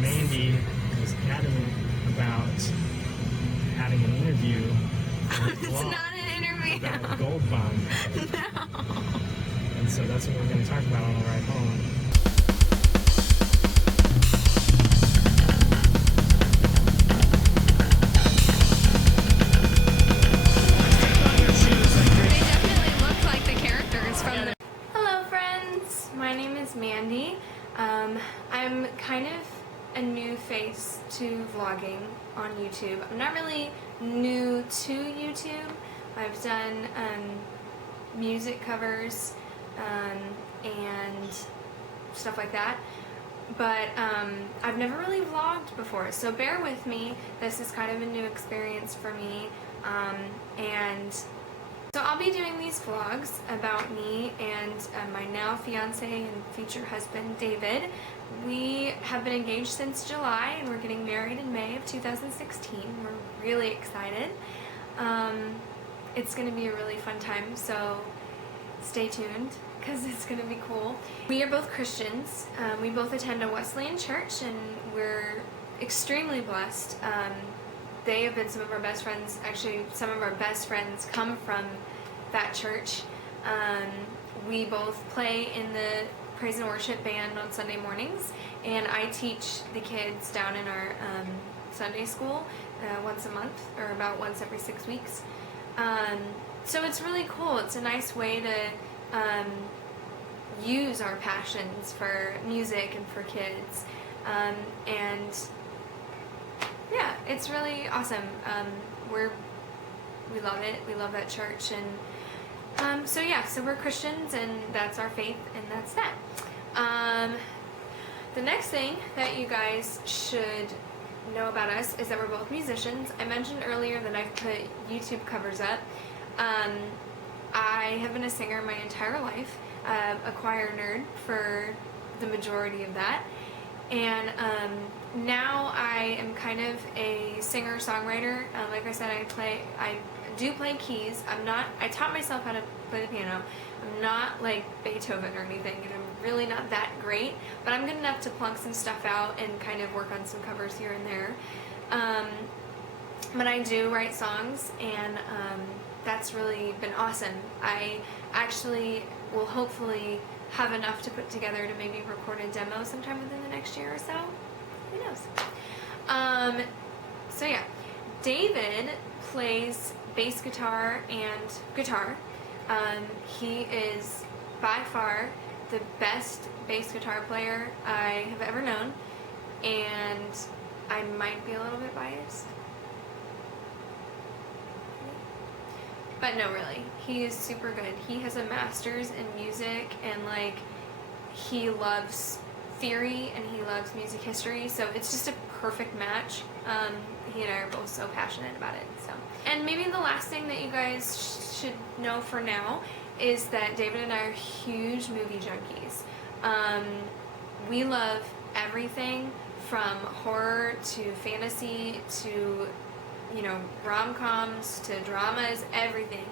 Mandy was adamant about having an interview for a It's vlog not an interview. about Gold Bond. No. And so that's what we're going to talk about on the ride home. They definitely look like the characters from the... Hello friends, my name is Mandy. I'm kind of a new face to vlogging on YouTube. I'm not really new to YouTube. I've done music covers and stuff like that, but I've never really vlogged before, so bear with me. This is kind of a new experience for me, and so I'll be doing these vlogs about me and my now fiance and future husband, David. We have been engaged since July and we're getting married in May of 2016. We're really excited. It's going to be a really fun time, so stay tuned because it's going to be cool. We are both Christians. We both attend a Wesleyan church and we're extremely blessed. They have been some of our best friends. Actually, some of our best friends come from that church. We both play in the praise and worship band on Sunday mornings, and I teach the kids down in our Sunday school once a month, or about once every 6 weeks. So it's really cool. It's a nice way to use our passions for music and for kids, and yeah, it's really awesome. We love it. We love that church, and so yeah, so we're Christians, and that's our faith, and that's that. The next thing that you guys should know about us is that we're both musicians. I mentioned earlier that I've put YouTube covers up. I have been a singer my entire life, a choir nerd for the majority of that, and now I am kind of a singer-songwriter. Like I said, I do play keys. I taught myself how to play the piano. I'm not like Beethoven or anything, and I'm really not that great, but I'm good enough to plunk some stuff out and kind of work on some covers here and there. But I do write songs, and that's really been awesome. I actually will hopefully have enough to put together to maybe record a demo sometime within the next year or so. Who knows? So yeah, David plays bass guitar and guitar. He is by far the best bass guitar player I have ever known, and I might be a little bit biased. But no, really, he is super good. He has a master's in music, and like, he loves theory and he loves music history, so it's just a perfect match. He and I are both so passionate about it. So, and maybe the last thing that you guys should know for now is that David and I are huge movie junkies. We love everything from horror to fantasy to, you know, rom-coms to dramas, everything.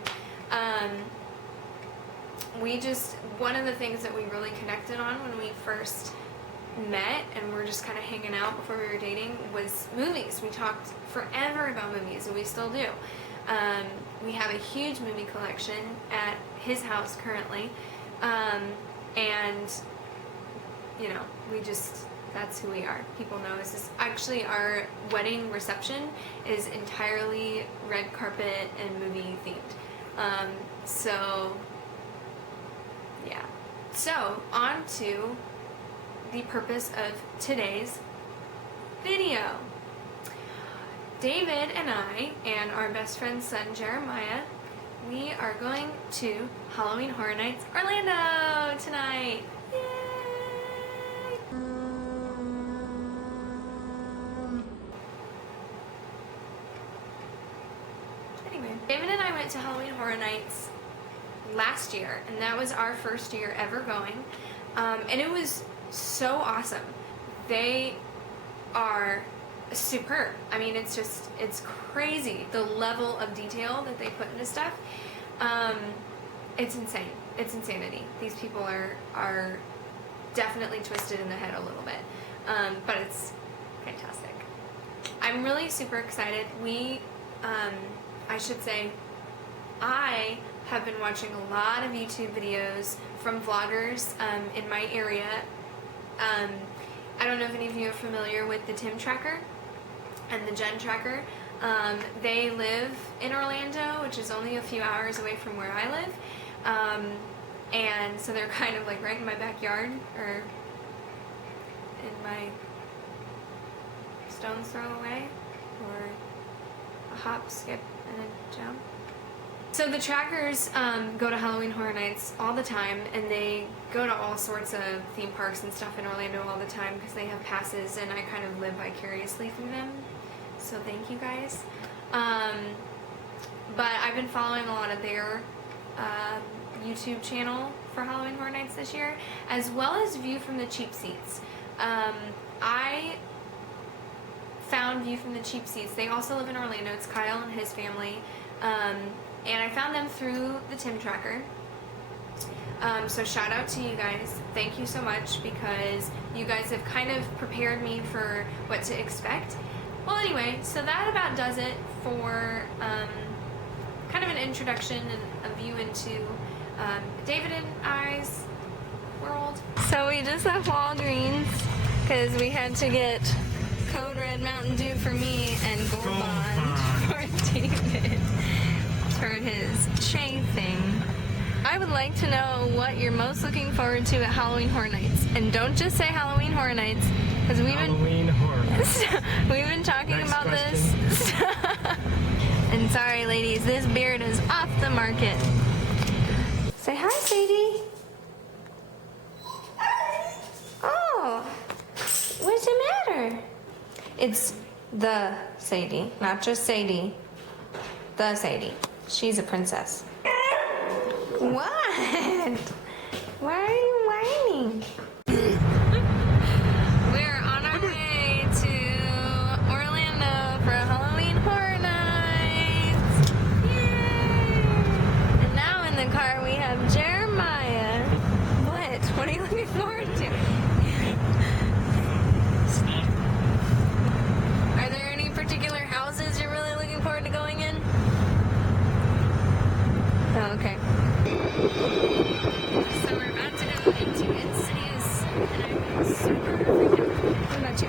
One of the things that we really connected on when we first met and we're just kind of hanging out before we were dating was movies. We talked forever about movies, and we still do. We have a huge movie collection at his house currently, and you know, that's who we are. People know us. Is actually our wedding reception is entirely red carpet and movie themed. So yeah. So on to the purpose of today's video. David and I and our best friend's son Jeremiah, we are going to Halloween Horror Nights Orlando tonight. Yay! Anyway, David and I went to Halloween Horror Nights last year, and that was our first year ever going, and it was so awesome. They are superb. I mean, it's crazy the level of detail that they put into stuff. It's insane. It's insanity. These people are definitely twisted in the head a little bit, but I'm really super excited. I should say, I have been watching a lot of YouTube videos from vloggers in my area. I don't know if any of you are familiar with the Tim Tracker and the Jen Tracker. They live in Orlando, which is only a few hours away from where I live. And so they're kind of like right in my backyard, or in my stone's throw away, or a hop, skip, and a jump. So the Trackers go to Halloween Horror Nights all the time, and they go to all sorts of theme parks and stuff in Orlando all the time because they have passes, and I kind of live vicariously through them. So thank you guys. But I've been following a lot of their YouTube channel for Halloween Horror Nights this year, as well as View from the Cheap Seats. I found View from the Cheap Seats. They also live in Orlando. It's Kyle and his family. And I found them through the Tim Tracker. So shout out to you guys. Thank you so much, because you guys have kind of prepared me for what to expect. Well, anyway, so that about does it for kind of an introduction and a view into David and I's world. So we just left Walgreens because we had to get Code Red Mountain Dew for me and Gold Bond for David for his chafing. I would like to know what you're most looking forward to at Halloween Horror Nights. And don't just say Halloween Horror Nights, because we've been talking Next about question. this. And sorry ladies, this beard is off the market. Say hi, Sadie. Oh, what's the matter? It's the Sadie, not just Sadie. The Sadie. She's a princess. What? Why are you whining? We're on our way to Orlando for Halloween Horror Nights. Yay! And now in the car we have Jeremiah. What? What are you looking forward to? Are there any particular houses you're really looking forward to going in? Oh, okay. So we're about to go into Insidious, and I'm super freaked out. What about you?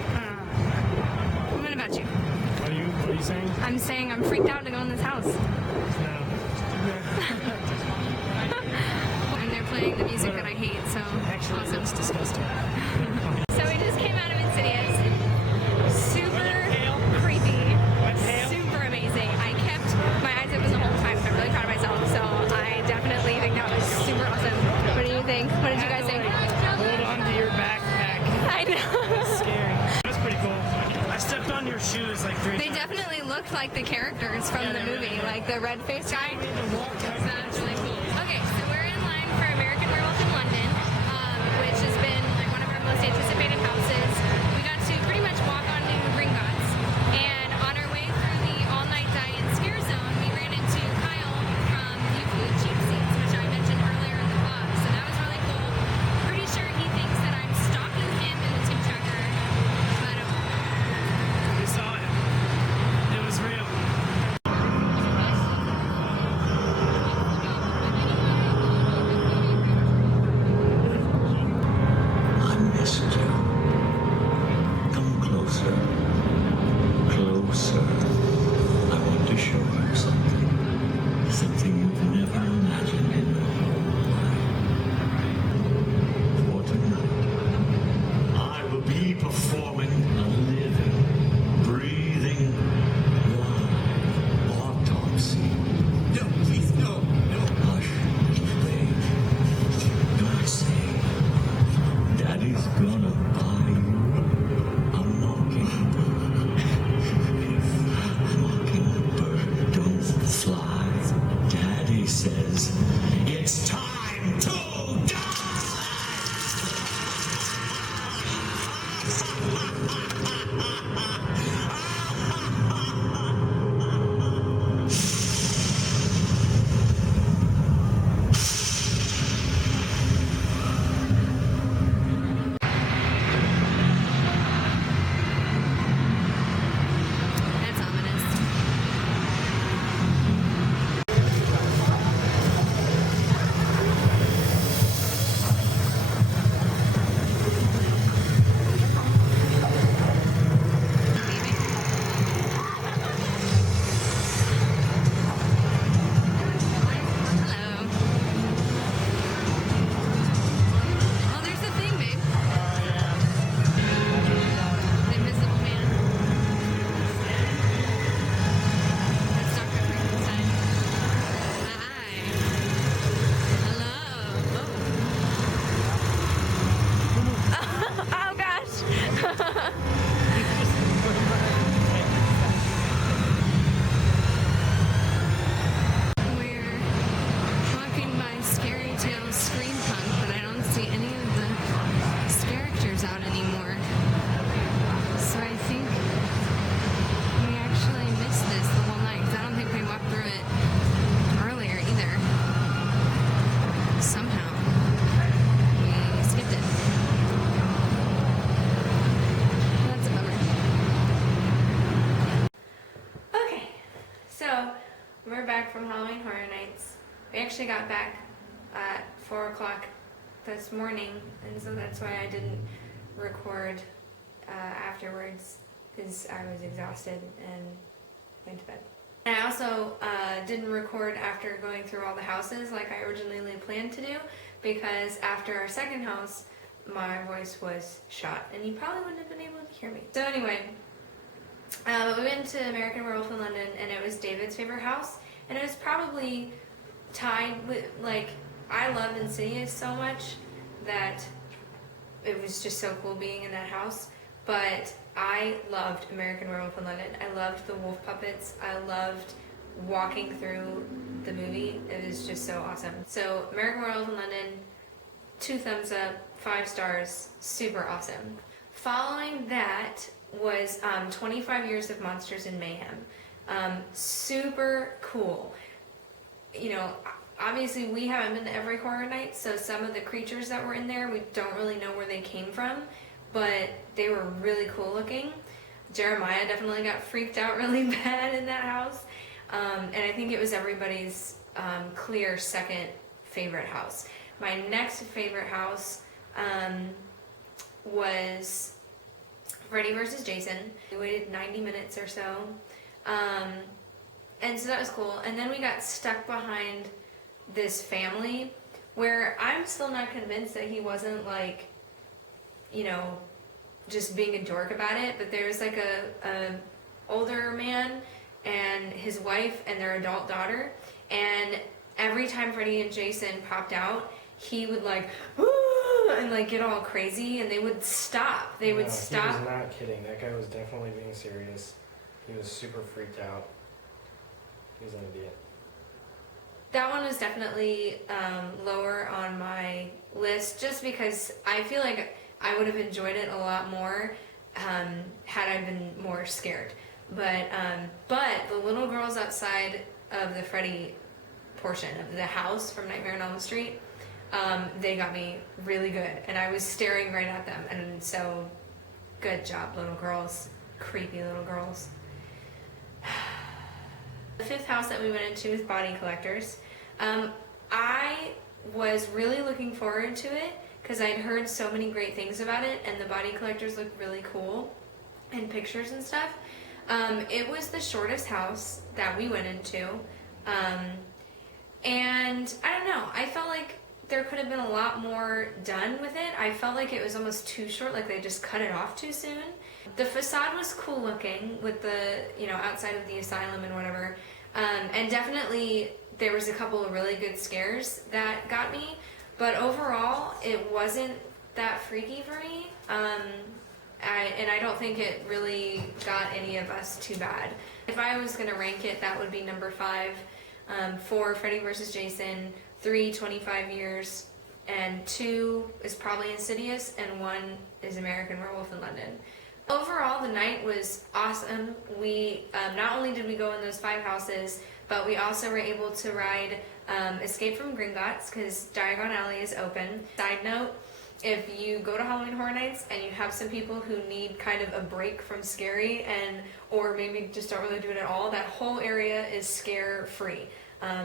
What about you? What are you saying? I'm saying I'm freaked out to go in this house. No. And they're playing the music that I hate, so Actually, awesome. it's disgusting. So we just came out of Insidious. Super creepy. Super amazing. I kept my eyes open the whole time, so I'm really proud of myself. So I definitely think that was super awesome. What do you think? What did you guys think? Hold on to your backpack. I know. It's scary. That's pretty cool. I stepped on your shoes like 3 They times. definitely looked like the characters from the movie, like the red-faced guy. So that's really cool. Okay, so we're in line for American Werewolf in London, which has been like one of our most anticipated houses. We got to pretty much walk onto Gringotts, and on our way through the all-night die-in scare zone, we ran into Kyle from View from the Cheap Seats, which I mentioned earlier in the vlog. So that was really cool. Pretty sure he thinks that I'm stalking him in the Tim Tracker, but We saw it. It was real. I missed you. Come closer. Closer. I want to show you something. Something you've never imagined in your whole life. For tonight, I will be performing a living, breathing, live autopsy. No, please, no, no. Hush, please. Don't say. Daddy's gonna buy you a mockingbird. If a mockingbird don't fly, Daddy says it's time to actually got back at 4 o'clock this morning, and so that's why I didn't record afterwards, because I was exhausted and went to bed. And I also didn't record after going through all the houses like I originally planned to do, because after our second house, my voice was shot, and you probably wouldn't have been able to hear me. So anyway, we went to American Werewolf in London, and it was David's favorite house, and it was probably tied with, like, I love Insidious so much that it was just so cool being in that house, but I loved American Werewolf in London. I loved the wolf puppets. I loved walking through the movie. It was just so awesome. So American Werewolf in London, 2 thumbs up, 5 stars, super awesome. Following that was 25 Years of Monsters and Mayhem. Super cool. You know, obviously we haven't been to every horror night, so some of the creatures that were in there, we don't really know where they came from, but they were really cool looking. Jeremiah definitely got freaked out really bad in that house, and I think it was everybody's clear second favorite house. My next favorite house was Freddy vs. Jason. We waited 90 minutes or so, and so that was cool. And then we got stuck behind this family where I'm still not convinced that he wasn't, like, you know, just being a dork about it, but there was like a older man and his wife and their adult daughter, and every time Freddy and Jason popped out, he would like and like get all crazy, and they would stop. They would stop. He was not kidding. That guy was definitely being serious. He was super freaked out. He was an idiot. That one was definitely lower on my list, just because I feel like I would have enjoyed it a lot more had I been more scared. But the little girls outside of the Freddy portion of the house from Nightmare on Elm Street, they got me really good, and I was staring right at them, and so good job, little girls. Creepy little girls. The 5th house that we went into was Body Collectors. I was really looking forward to it because I'd heard so many great things about it, and the Body Collectors looked really cool in pictures and stuff. It was the shortest house that we went into, and I don't know, I felt like there could have been a lot more done with it. I felt like it was almost too short, like they just cut it off too soon. The facade was cool looking with the, you know, outside of the asylum and whatever, and definitely there was a couple of really good scares that got me, but overall it wasn't that freaky for me, and I don't think it really got any of us too bad. If I was going to rank it, that would be number 5, 4 Freddy vs. Jason, 3 25 Years, and 2 is probably Insidious, and 1 is American Werewolf in London. Overall, the night was awesome. We not only did we go in those 5 houses, but we also were able to ride Escape from Gringotts, because Diagon Alley is open. Side note, if you go to Halloween Horror Nights and you have some people who need kind of a break from scary, or maybe just don't really do it at all, that whole area is scare free.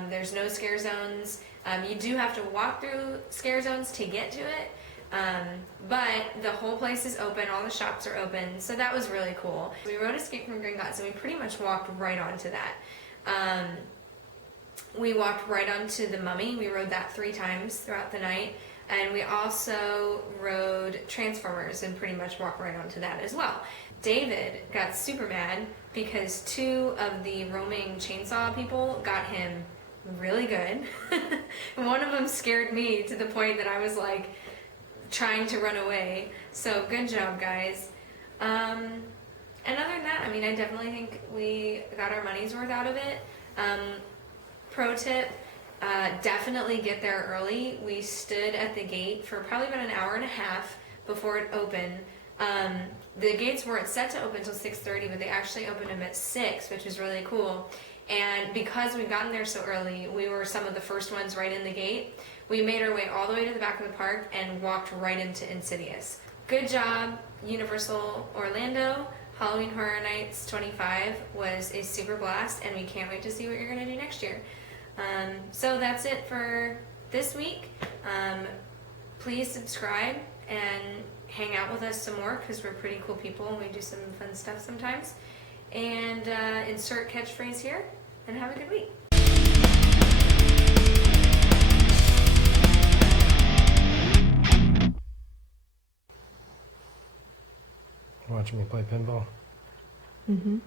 There's no scare zones. You do have to walk through scare zones to get to it, but the whole place is open, all the shops are open, so that was really cool. We rode Escape from Gringotts, and we pretty much walked right onto that. We walked right onto the Mummy. We rode that 3 times throughout the night, and we also rode Transformers and pretty much walked right onto that as well. David got super mad because 2 of the roaming chainsaw people got him really good. One of them scared me to the point that I was like trying to run away. So good job, guys. And other than that, I mean, I definitely think we got our money's worth out of it. Pro tip, definitely get there early. We stood at the gate for probably about an hour and a half before it opened. The gates weren't set to open until 6:30, but they actually opened them at 6, which was really cool. And because we'd gotten there so early, we were some of the first ones right in the gate. We made our way all the way to the back of the park and walked right into Insidious. Good job, Universal Orlando. Halloween Horror Nights 25 was a super blast, and we can't wait to see what you're going to do next year. So that's it for this week. Please subscribe and hang out with us some more because we're pretty cool people and we do some fun stuff sometimes. And insert catchphrase here, and have a good week. Watching me play pinball. Mm-hmm.